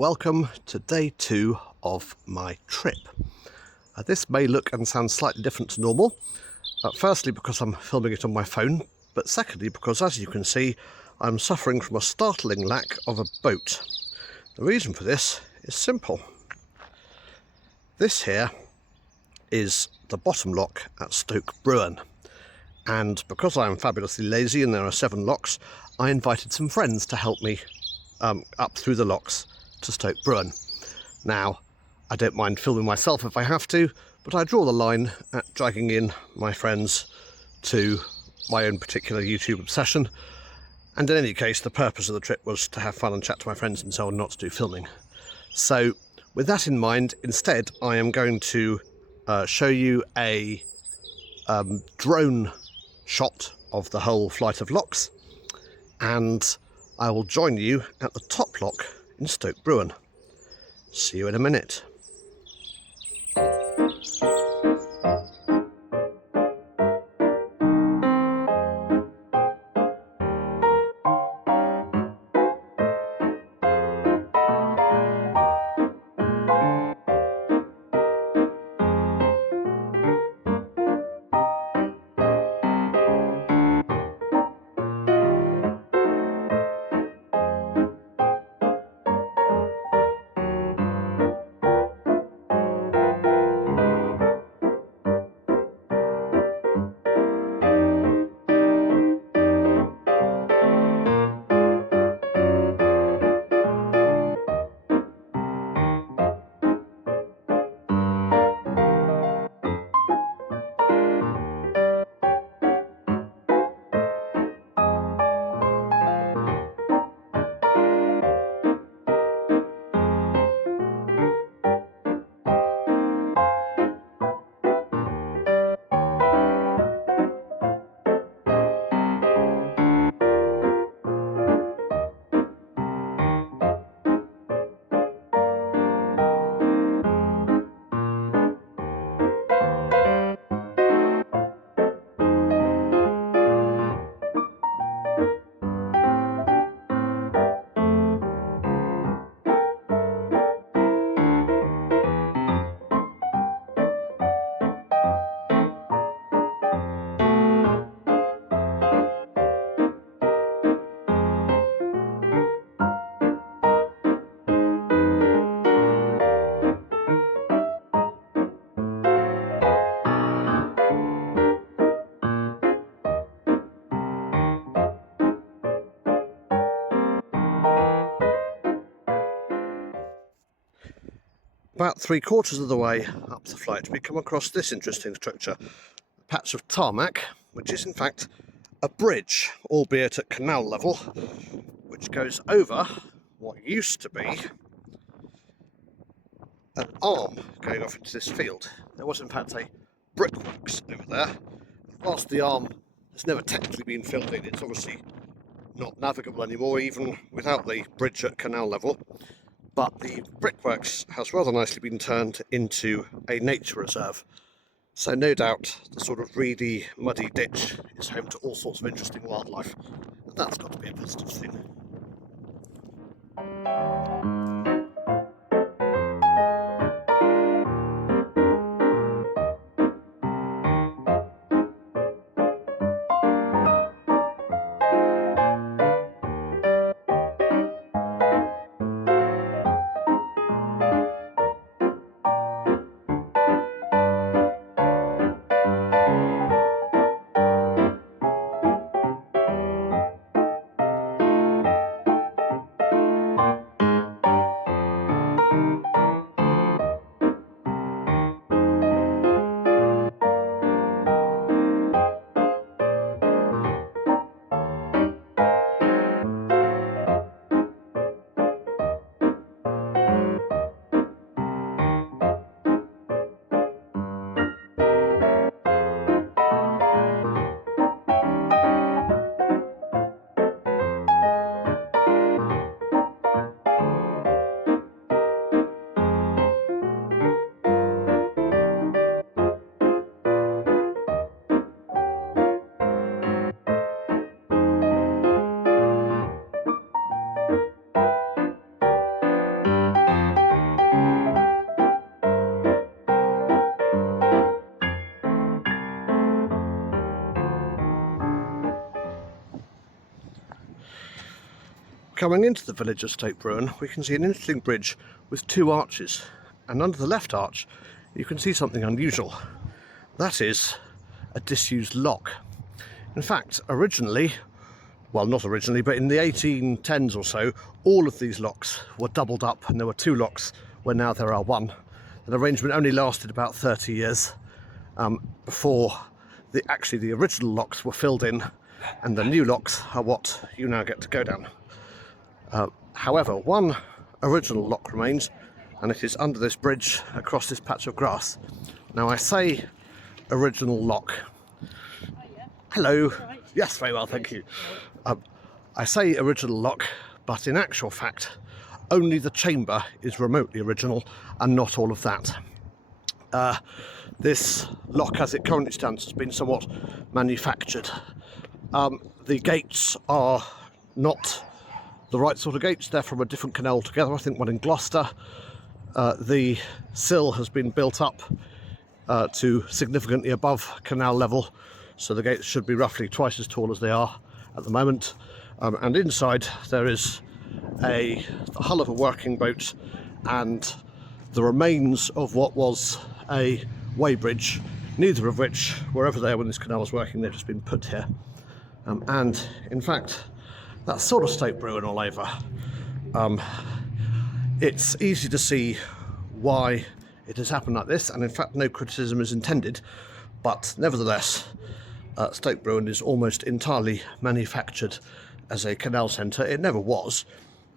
welcome to day 2 of my trip. This may look and sound slightly different to normal, firstly because I'm filming it on my phone, but secondly because, as you can see, I'm suffering from a startling lack of a boat. The reason for this is simple. This here is the bottom lock at Stoke Bruerne, and because I am fabulously lazy and there are 7 locks, I invited some friends to help me up through the locks to Stoke Bruerne. Now, I don't mind filming myself if I have to, but I draw the line at dragging in my friends to my own particular YouTube obsession, and in any case the purpose of the trip was to have fun and chat to my friends and so on, not to do filming. So with that in mind, instead I am going to show you a drone shot of the whole flight of locks, and I will join you at the top lock in Stoke Bruerne. See you in a minute. About 3/4 of the way up the flight, we come across this interesting structure, a patch of tarmac, which is in fact a bridge, albeit at canal level, which goes over what used to be an arm going off into this field. There was in fact a brickworks over there. Whilst the arm has never technically been filled in, it's obviously not navigable anymore, even without the bridge at canal level. But the brickworks has rather nicely been turned into a nature reserve. So no doubt the sort of reedy, muddy ditch is home to all sorts of interesting wildlife. And that's got to be a positive thing. Coming into the village of Stoke Bruerne, we can see an interesting bridge with two arches, and under the left arch you can see something unusual. That is a disused lock. In fact, originally, well, not originally, but in the 1810s or so, all of these locks were doubled up, and there were two locks where now there are one. That arrangement only lasted about 30 years before the original locks were filled in, and the new locks are what you now get to go down. However, one original lock remains, and it is under this bridge across this patch of grass. Now, I say original lock. Hello. Yes, very well, thank you. I say original lock, but in actual fact, only the chamber is remotely original and not all of that. This lock, as it currently stands, has been somewhat manufactured. The gates are not the right sort of gates. They're from a different canal altogether. I think one in Gloucester. The sill has been built up to significantly above canal level, so the gates should be roughly twice as tall as they are at the moment. And inside there is the hull of a working boat and the remains of what was a weighbridge, neither of which were ever there when this canal was working. They've just been put here. And in fact, that's sort of Stoke Bruerne all over. It's easy to see why it has happened like this, and in fact no criticism is intended, but nevertheless Stoke Bruerne is almost entirely manufactured as a canal centre. It never was.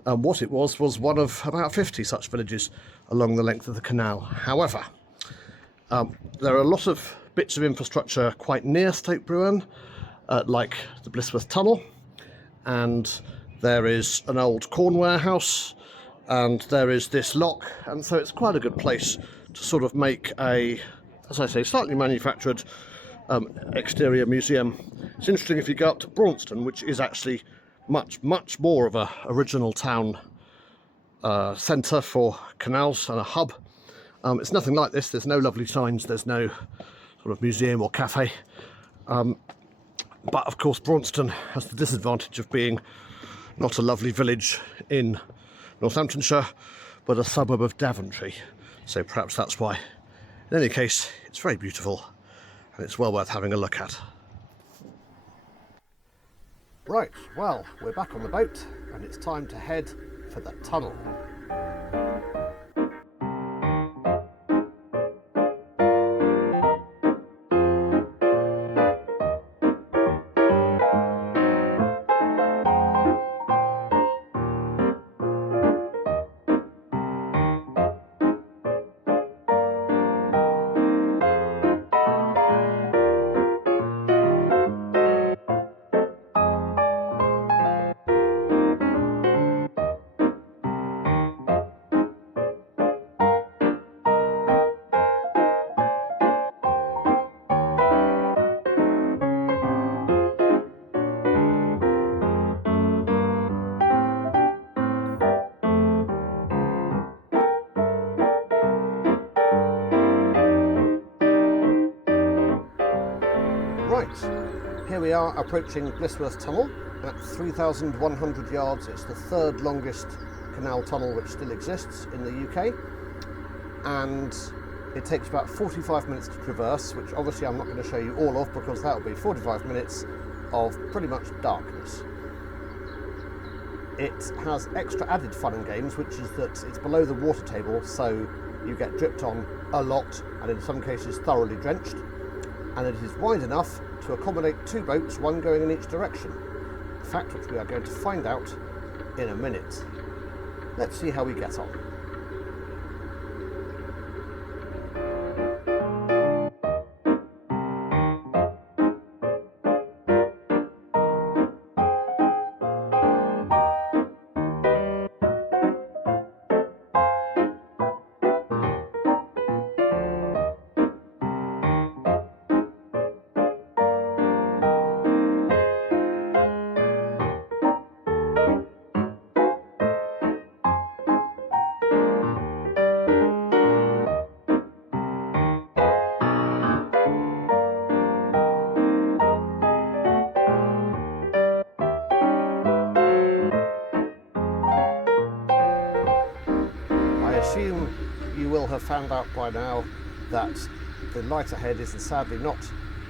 What it was one of about 50 such villages along the length of the canal. However, there are a lot of bits of infrastructure quite near Stoke Bruerne, like the Blissworth Tunnel, and there is an old corn warehouse, and there is this lock, and so it's quite a good place to sort of make a, as I say, slightly manufactured exterior museum. It's interesting if you go up to Braunston, which is actually much more of a original town centre for canals and a hub. It's nothing like this. There's no lovely signs, there's no sort of museum or cafe. But of course Braunston has the disadvantage of being not a lovely village in Northamptonshire, but a suburb of Daventry. So perhaps that's why. In any case, it's very beautiful and it's well worth having a look at. Right, well, we're back on the boat and it's time to head for the tunnel. Right, here we are approaching Blissworth Tunnel at 3,100 yards. It's the third longest canal tunnel which still exists in the UK, and it takes about 45 minutes to traverse, which obviously I'm not going to show you all of because that will be 45 minutes of pretty much darkness. It has extra added fun and games, which is that it's below the water table, so you get dripped on a lot and in some cases thoroughly drenched. And it is wide enough to accommodate two boats, one going in each direction. A fact which we are going to find out in a minute. Let's see how we get on. found out by now that the light ahead is sadly not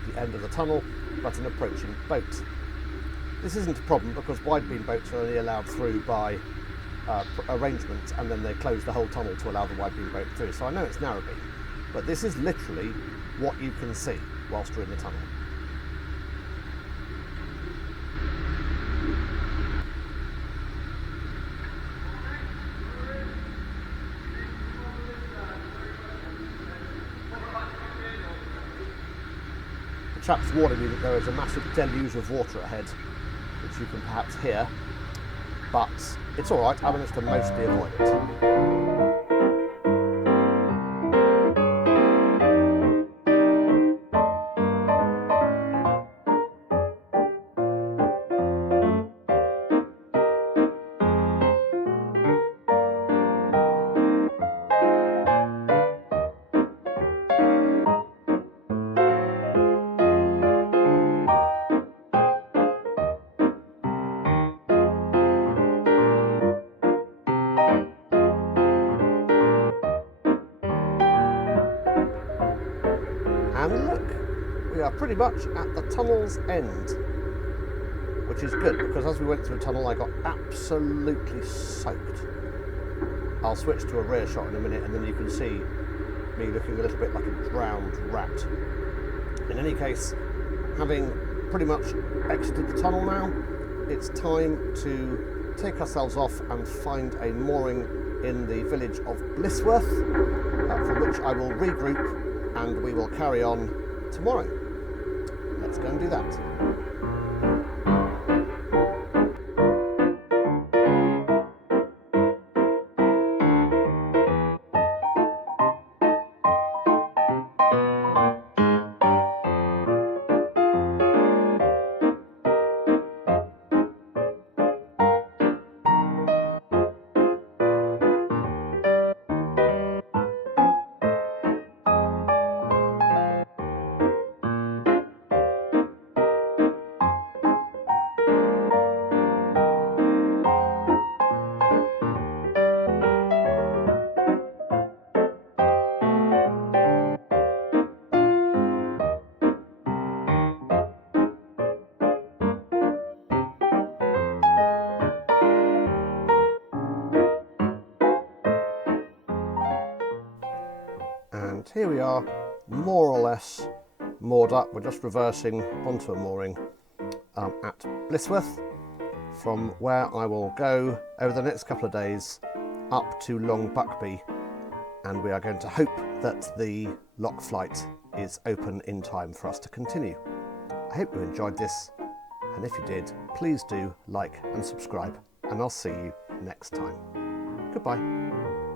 the end of the tunnel, but an approaching boat. This isn't a problem because wide beam boats are only allowed through by arrangement, and then they close the whole tunnel to allow the wide beam boat through. So I know it's narrow beam, but this is literally what you can see whilst you're in the tunnel. The chap's warning me that there is a massive deluge of water ahead, which you can perhaps hear, but it's alright, I managed to mostly avoid it. And look, we are pretty much at the tunnel's end, which is good because as we went through the tunnel I got absolutely soaked. I'll switch to a rear shot in a minute and then you can see me looking a little bit like a drowned rat. In any case, having pretty much exited the tunnel now, it's time to take ourselves off and find a mooring in the village of Blissworth, from which I will regroup and we will carry on tomorrow. Let's go and do that. And here we are, more or less moored up. We're just reversing onto a mooring at Blissworth, from where I will go over the next couple of days up to Long Buckby, and we are going to hope that the lock flight is open in time for us to continue. I hope you enjoyed this, and if you did, please do like and subscribe, and I'll see you next time. Goodbye.